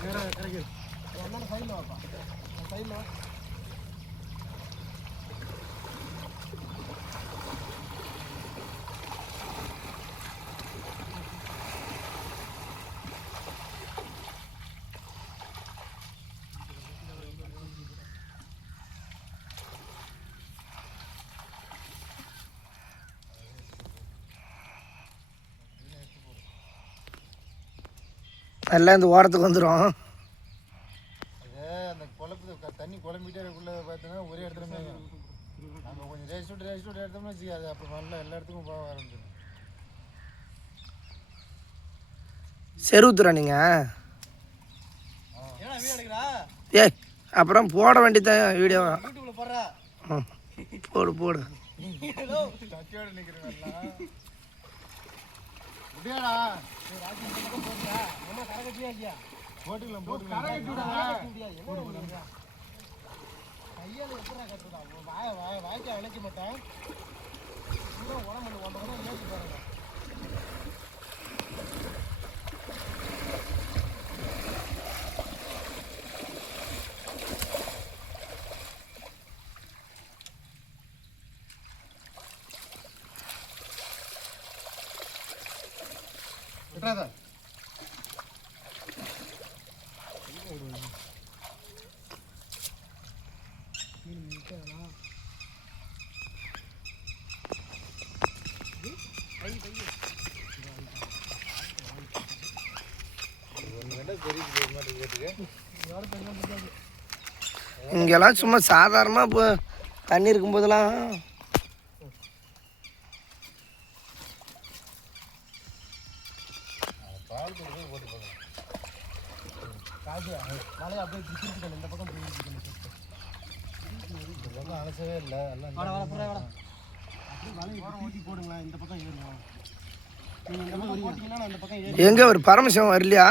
கிடைக்குது என்னோட சைடில் வாப்பா சைடில் எல்லாம் இந்த ஓரத்துக்கு வந்துடும். அந்த குழப்பு தண்ணி குழம்பிட்டே இருக்குள்ள பார்த்தீங்கன்னா ஒரே இடத்துல மேயும். நம்ம கொஞ்சம் ரேஸ் விட்டு எடுத்தோம்னா வச்சு அது அப்போ நல்லா எல்லா இடத்துக்கும் போக ஆரம்பிச்சிடும். செருவுத்துறா நீங்கள் ஏய் அப்புறம் போட வேண்டியதான் வீடியோ போடு போடு சட்டியோட நிற்கிறேன் முடியாடா போட்டுக்கலாம் கையால் எப்படா கட்டுறதா வாய்க்கா விளைக்க மாட்டேன் உடம்பு ஒன்று ஏற்றி பாருங்க. விட்டுறாத இங்கெல்லாம் சும்மா சாதாரணமாக இப்போ தண்ணி இருக்கும்போதெல்லாம் மழையை அப்படியே பிடிச்சிருக்கணும் இந்த பக்கம் இதெல்லாம் அலசவே இல்லை எல்லாம் அப்படியே மழையை ஊற்றி போடுங்களேன் இந்த பக்கம் ஏறுவோம். நீங்கள் இந்த பக்கம் போட்டிங்கன்னா நான் இந்த பக்கம் ஏறி எங்கே ஒரு பரமசிவம் வரலையா?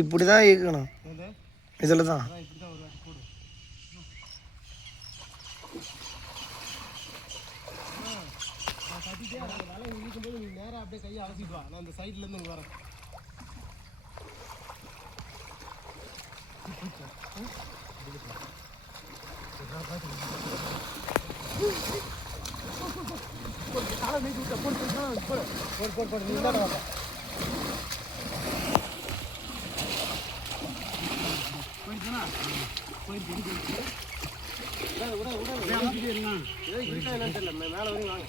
இப்படி தான் இருக்கணும் இதில் தான். நேராக அப்படியே கையை அலசிட்டு வா. நான் அந்த சைட்லேருந்து இங்கே வரேன். போடு நீ இல்லாத வாப்பா. மேலே வரையும் வாங்க.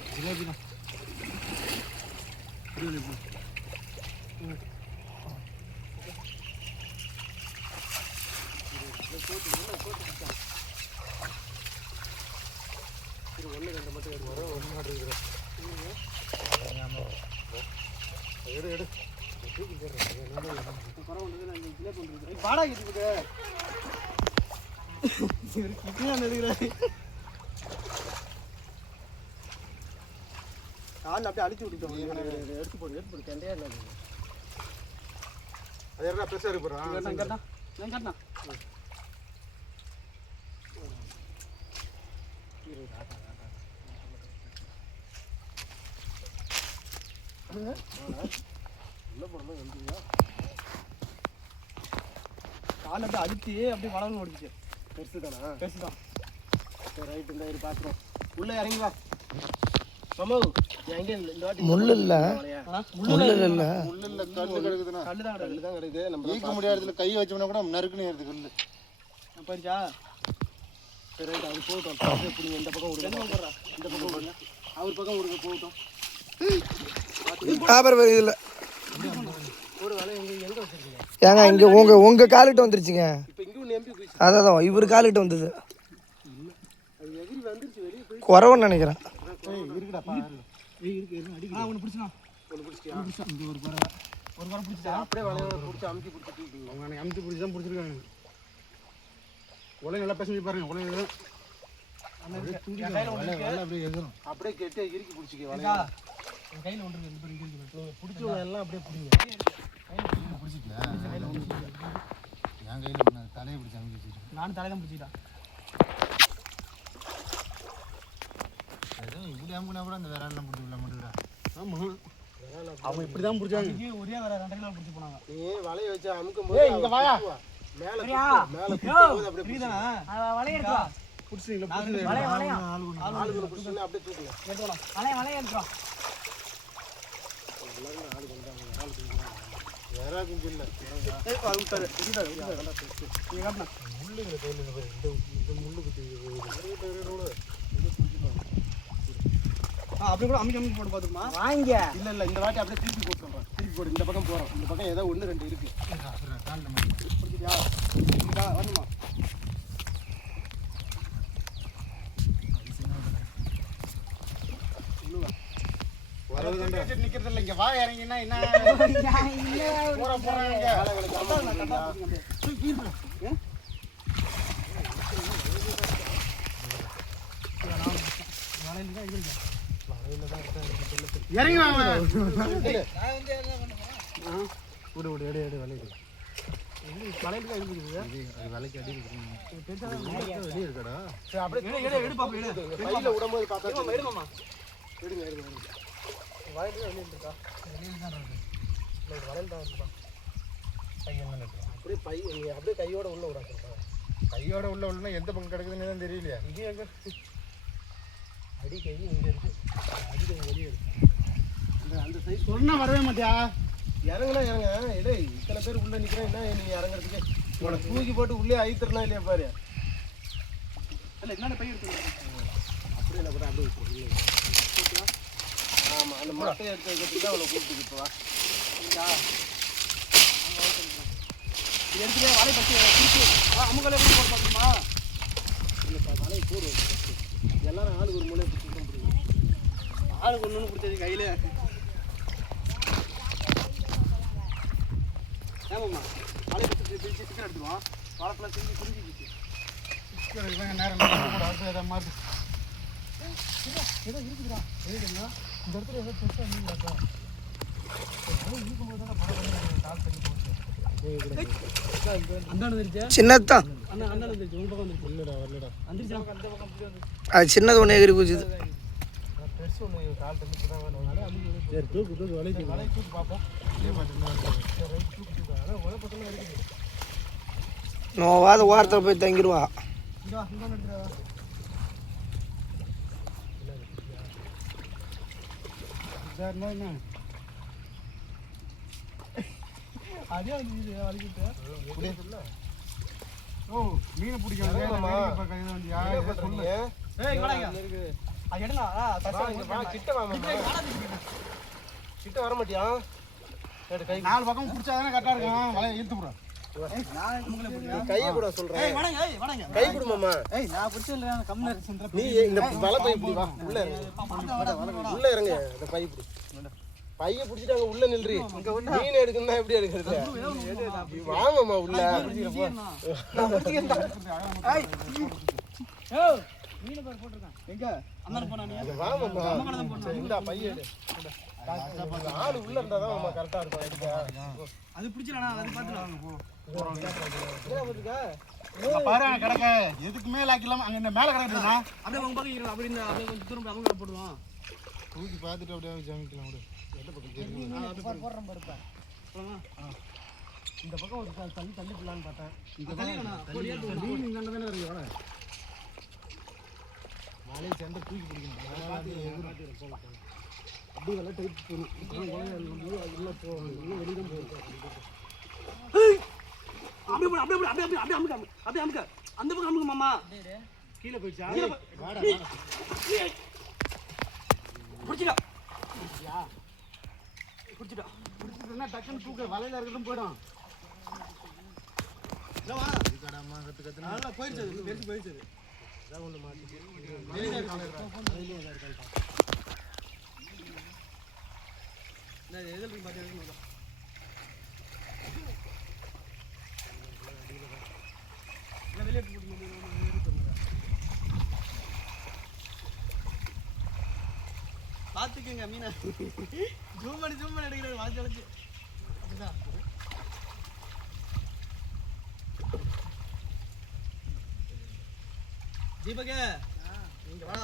ஒன்று ரெண்டு மட்டும் வரும் ஒன்று மாட்டு இருக்கிறேன். எடு வாடகை காலில் அப்படியே அழிச்சு விட்டுட்டோம். எடுத்து போடு கண்டையா இல்லை அது என்ன பெருசாக இருக்கு போகிறோம். கால் அப்படியே அடிச்சு அப்படியே வளர்ந்து ஓடிச்சு. பெருசு தான். சரி ரைட்டு இந்த பார்க்குறோம். உள்ளே இறங்கி வா மாமா. முள்ளு இல்லை கல்லு தான் கிடைக்குது. நம்ம ஈக்க முடியாததுல கை வச்சோம்னா கூட நறுக்குன்னு ஏறுது கல்லு. போயிருச்சா? சரி ரைட்டு அது போகட்டும். இப்படி இந்த பக்கம் விடுங்க, இந்த பக்கம் விடுங்க, அவர் பக்கம் விடுங்க போகட்டும். இதில் ஒரு வேலை எங்கே வச்சுருக்கீங்க? ஏங்க இங்கே உங்கள் காலிட்ட வந்துருச்சுங்க. இப்போ இங்கே ஒன்று எம்பி போயிடுச்சு. அதான் இவர் காலிட்ட வந்தது. அது எகிரி வந்துருச்சு வெளியே போய் குறவுன்னு நினைக்கிறேன். இருக்குடாப்பா ஒன்று பிடிச்சினா ஒன்று பிடிச்சிட்டியா? இங்கே ஒரு குறை பிடிச்சிட்டா அப்படியே வலையை பிடிச்சி அமுத்தி பிடிச்சிட்டு அவங்க அமுத்தி பிடிச்சி தான் பிடிச்சிருக்காங்க. உலகம் நல்லா பேசி பாருங்க உலகம் அப்படியே கெட்டே இறுக்கி பிடிச்சிக்க வலையா கையில் ஒன்று பிடிச்சி எல்லாம் அப்படியே பிடிங்க பிடிச்சிக்கல என் கையில் தலையை பிடிச்சி அமைக்க வச்சுருக்கேன் நானும் தலையை தான் பிடிச்சிக்கிட்டேன் எதுவும் இப்படி அமுக்குனா கூட அந்த விராலாம் பிடிச்சி உள்ள மாட்டேங்கிறா ஆமாம் அவங்க இப்படி தான் பிடிச்சாங்க ஒரே வேற 2 கிலோ பிடிச்சி போனாங்க நீ வலையை வச்சு அமுக்கும் போது இங்க வாயா மேலே மேலே அப்படியே புரியுதா வலையை எடுத்துவா புடிச்சீங்களா வலையை ஆளு புடிச்சீங்களா அப்படியே தூக்குங்க எடுத்துடலாம் வலையை எடுத்துறோம் எல்லாரும் ஆளு வந்தாங்க ஆளு குஞ்சுறாங்க வேற குஞ்சு இல்ல ஏய் அவுட்டாரு இதுடா நல்லா டெஸ்ட் நீங்க காட்டுங்க முள்ளுங்க கையில இந்த முள்ளு குத்தி அப்படியே கூட அமுக்கி போட்டு பாத்துமா வாங்க இல்ல இந்த வாட்டி அப்படியே திருப்பி போட்டுறோம் திருப்பி போடு இந்த பக்கம் போறோம் இந்த பக்கம் ஏதோ 1 2 இருக்கு கால்ல மாதிரி புடிச்சியா இதா வரணுமா நிக்கிறது இல்ல இங்க வா இறங்கினா என்ன போற போறாங்க இறங்கி வாங்க விடு விடு எடு எடு வலைக்கு வலைக்கு அடி வலைக்கு அடி வெளியே இருக்கடா அப்படியே எடு எடு பாப்பா எடு கையில விடும்போது பார்த்தா எடு மாமா எடுங்க எடுங்க வலையில வெளியே இருக்கா வெளியில தான் இருக்கு இல்ல வலையில தான் இருக்குப்பா பை என்ன இருக்கு அப்படியே பை அப்படியே கையோட உள்ள விடாதப்பா கையோட உள்ள உள்ளனா எந்த பக்கம் கிடக்குதுன்னு தான் தெரியலையா இது எங்க அடி கை இங்க இருக்கு அடி கை வெளியே இருக்கு அந்த சைஸ் சொன்னா வரவே மாட்டியா இறங்குனா இறங்க இல்லை இத்தனை பேர் உள்ள நிக்கிறேன் என்ன நீ இறங்குறதுக்கு உன தூக்கி போட்டு உள்ளே ஐத்துறனா இல்லையா பாரு இல்லை என்னென்ன பை எடுத்து அப்படியே இல்லை கூட அப்படியே ஆமாம் அந்த மட்டையை எடுத்து தான் அவளை கூப்பிட்டு இப்போ வா எடுத்துகிட்டே வலை பற்றி திருப்பி அமுகலை எப்படி போட பார்க்கணுமா இல்லைப்பா வலையை போடுவோம் எல்லாரும் ஆளுக்கு ஒரு மூலையை பிடிச்சி தான் பிடிக்கும் ஆளுக்கு ஒன்று பிடிச்சது கையில் ஏமாம்மா வலையை பற்றி பிரித்து சிக்கன் எடுத்துக்குவோம் வாழைப்பழம் செஞ்சு புரிஞ்சிக்கிச்சு சிக்கன் எடுத்தாங்க நேரம் அடுத்து எதாவது மாற்று ஏதோ இருக்குதுடா எழுதுங்களா இந்த இடத்துல ஏதோ பெருசாக நீங்களாக்கா இருக்கும்போது தான் படம் கால் பண்ணி போச்சு சின்னதான் அது சின்னது ஒன்று எகிரி குச்சிது நோவாத வாரத்தில் போய் தங்கிடுவா அதே வந்து வலிக்கிட்டு ஓ மீன் பிடிக்காது கிட்ட வர மாட்டியா நாலு பக்கம் பிடிச்சா தானே கரெக்டாக இருக்கும் வலையை இழுத்து போடுறேன் கையை கூட சொல்றேன் கை கொடுமாமா நான் பிடிச்ச கம்மியா நீ இந்த வலை பை இப்படி வா உள்ள இறங்க இந்த பை இப்படி பைய பிடிச்சிட்டாங்க உள்ள நில்றி மீன் எடுக்கணும்னா எப்படி எடுக்கிறது வாங்கம்மா உள்ள ஆளு உள்ள இருந்தாதான் கரெக்டா இருக்கும் அது பிடிச்சிடா அது பாரு கிடக்க எதுக்கு மேல ஆக்கலாம் அங்க இந்த மேல கிடக்குதுண்ணா அப்படியே உங்க பக்கம் அப்படி இந்த அப்படியே கொஞ்சம் திரும்ப அவங்க போடுவோம் தூக்கி பார்த்துட்டு அப்படியே ஜமிக்கலாம் விடு எந்த பக்கம் தெரியும் போடுறேன் பருப்பேன் இந்த பக்கம் ஒரு தள்ளி தள்ளி போடலான்னு பார்த்தேன் மீன் இங்கே தானே இருக்கு எவ்வளோ மழையை சேர்ந்து தூக்கி பிடிக்கணும் அப்படி நல்லா டைப் போகணும் உள்ள போகணும் வெளியே தான் போகணும் அப்படியே அமுக்க அந்த பக்கம் அமுக்க மாமா கீழே போயிடுச்சா பிடிச்சிட்டா பிடிச்சிட்டா பிடிச்சிட்டா டக்குன்னு தூக்க வலையில இருக்கட்டும் போயிடும் நல்லா போயிடுச்சு தெரிஞ்சு போயிடுச்சு அதான் ஒன்று மாற்றி எதில் பார்த்து வெளியே பாத்துக்கங்க மீனை ஜூம் பண்ணி எடுக்கிறாரு வாட்ச் வச்சு தீபகே இங்க வா